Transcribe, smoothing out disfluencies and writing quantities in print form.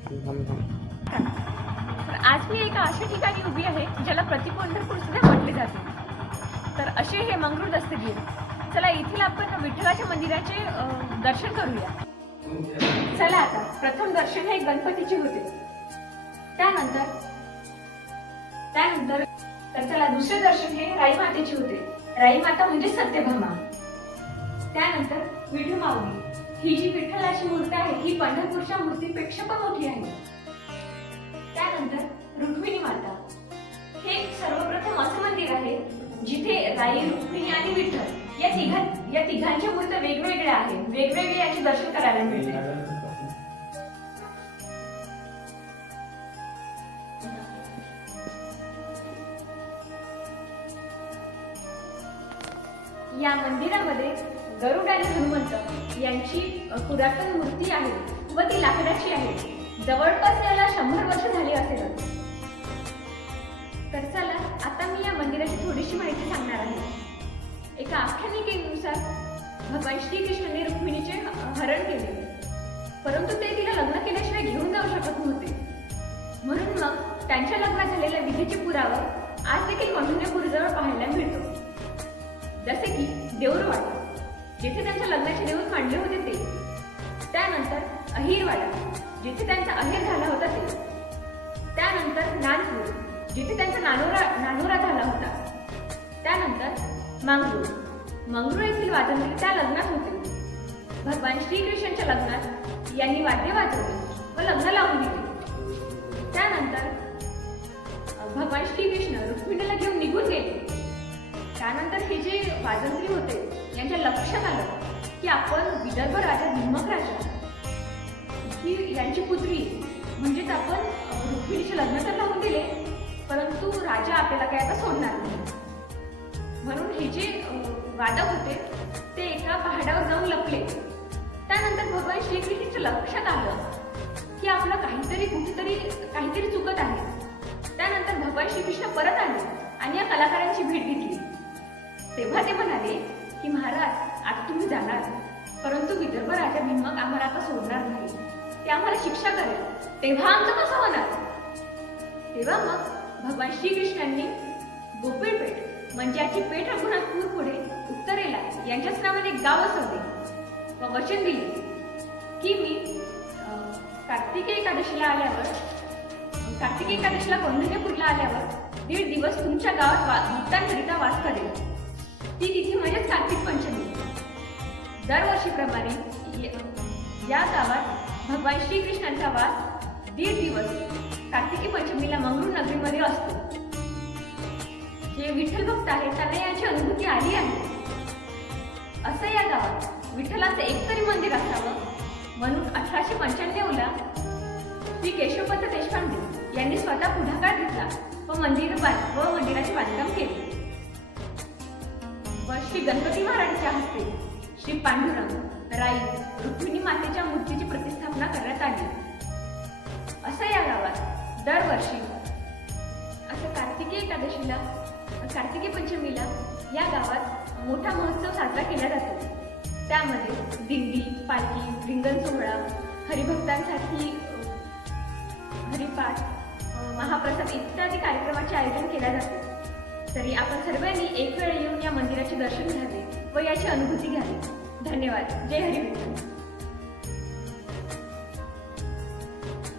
तर आज मी एका अशा ठिकाणी उभी आहे ज्याला पंढरपूर सुद्धा म्हटले जाते. तर असे हे मंगरूळ दस्तगीर. चला येथील आपण विठ्ठलाच्या मंदिराचे दर्शन करूया. चला आता प्रथम दर्शन हे गणपतीचे होते. त्यानंतर तर चला दुसरे दर्शन हे राई मातेचे होते. राई माता म्हणजे सत्यभामा. त्यानंतर विठू माऊली. ही जी विठ्ठलाची मूर्ती आहे ही पंढरपूरच्या मूर्तीपेक्षा पण मोठी आहे. त्यानंतर रुक्मिणी माता. हे सर्वप्रथम असं मंदिर आहे जिथे राई, रुक्मिणी आणि विठ्ठल या तिघांच्या मूर्त्या वेगवेगळ्या आहेत. वेगवेगळे याचे दर्शन करायला मिळते. या मंदिरामध्ये गरुड आणि हनुमंत यांची पुरातन मूर्ती आहे व ती लाकडाची आहे. जवळपास याला 100 वर्ष झाली असेल. तर चला आता मी या मंदिराची थोडीशी माहिती सांगणार आहे. एका आख्यानिकेनुसार भगवान श्रीकृष्णाने रुक्मिणीचे हरण केले, परंतु ते तिला लग्न केल्याशिवाय घेऊन जाऊ शकत नव्हते. म्हणून मग त्यांच्या लग्नात झालेल्या विधीचे पुरावा आज देखील पंढरपूरजवळ पाहायला मिळतो. जसे की देऊरवाडा जिथे त्यांच्या लग्नाचे दिवस मांडले होते ते. त्यानंतर अहिरवाडा जिथे त्यांचा अहेर झाला होता ते. त्यानंतर नानपूर जिथे त्यांचा नानोरा झाला होता. त्यानंतर मंगरूळ येथील वाजंत्री त्या लग्नात होते. भगवान श्रीकृष्णांच्या लग्नात यांनी वाद्य वाजवले व लग्न लावून दिले. त्यानंतर भगवान श्रीकृष्ण रुक्मिणीला घेऊन निघून गेले. त्यानंतर हे जे वाजंत्री होते यांच्या लक्षात आलं की आपण विदर्भ राजा भीमक राजा ही यांची पुत्री म्हणजेच आपण रुक्मिणीचे लग्न तर लावून दिले, परंतु राजा आपल्याला काय आता सोडणार नाही. म्हणून हे जे वादक होते ते एका पहाडावर जाऊन लपले. त्यानंतर भगवान श्रीकृष्णाच्या लक्षात आलं की आपलं काहीतरी चुकत आहे. त्यानंतर भगवान श्रीकृष्ण परत आले आणि या कलाकारांची भेट घेतली. तेव्हा ते म्हणाले की महाराज आता तुम्ही जाणार, परंतु विदर्भ राजा भीमक आम्हाला आता सोडणार नाही. ते आम्हाला शिक्षा करेल, तेव्हा आमचं कसं होणार. तेव्हा मग भगवान श्रीकृष्णांनी गोपिळपेठ म्हणजे याची पेठ रघुनाथपूर पुढे उत्तरेला यांच्याच नावाने एक गाव वसवले व वचन दिले की मी कार्तिकी एकादशीला पंढरपूरला आल्यावर 1.5 दिवस तुमच्या गावात भक्तांकरिता वास करेल. ती तिथी म्हणजेच कार्तिक पंचमी. दरवर्षीप्रमाणे या गावात भगवान श्रीकृष्णांचा वास 1.5 दिवस कार्तिकी पंचमीला मंगरूळ नगरीमध्ये असतो. जे विठ्ठल भक्त आहेत त्यांना याची अनुभूती आली आहे. असं या गावात विठ्ठलाचं एकतरी मंदिर असावं म्हणून 1895ला श्री केशवपंत देशपांडे यांनी स्वतः पुढाकार घेतला व मंदिराचे बांधकाम केले. व श्री गणपती महाराजांच्या हस्ते श्री पांडुरंग, राई, रुक्मिणी मातेच्या मूर्तीची प्रतिष्ठापना करण्यात आली. असं या गावात दरवर्षी असं कार्तिकी पंचमीला या गावात मोठा महोत्सव साजरा केला जातो. त्यामध्ये दिंडी, पालखी, रिंगण सोहळा, हरिभक्तांसाठी हरिपाठ, महाप्रसाद इत्यादी कार्यक्रमाचे आयोजन केले जाते. तरी आपण सर्वांनी एक वेळ येऊन या मंदिराचे दर्शन घ्यावे व याची अनुभूती घ्यावी. धन्यवाद. जय हरी विठ्ठल.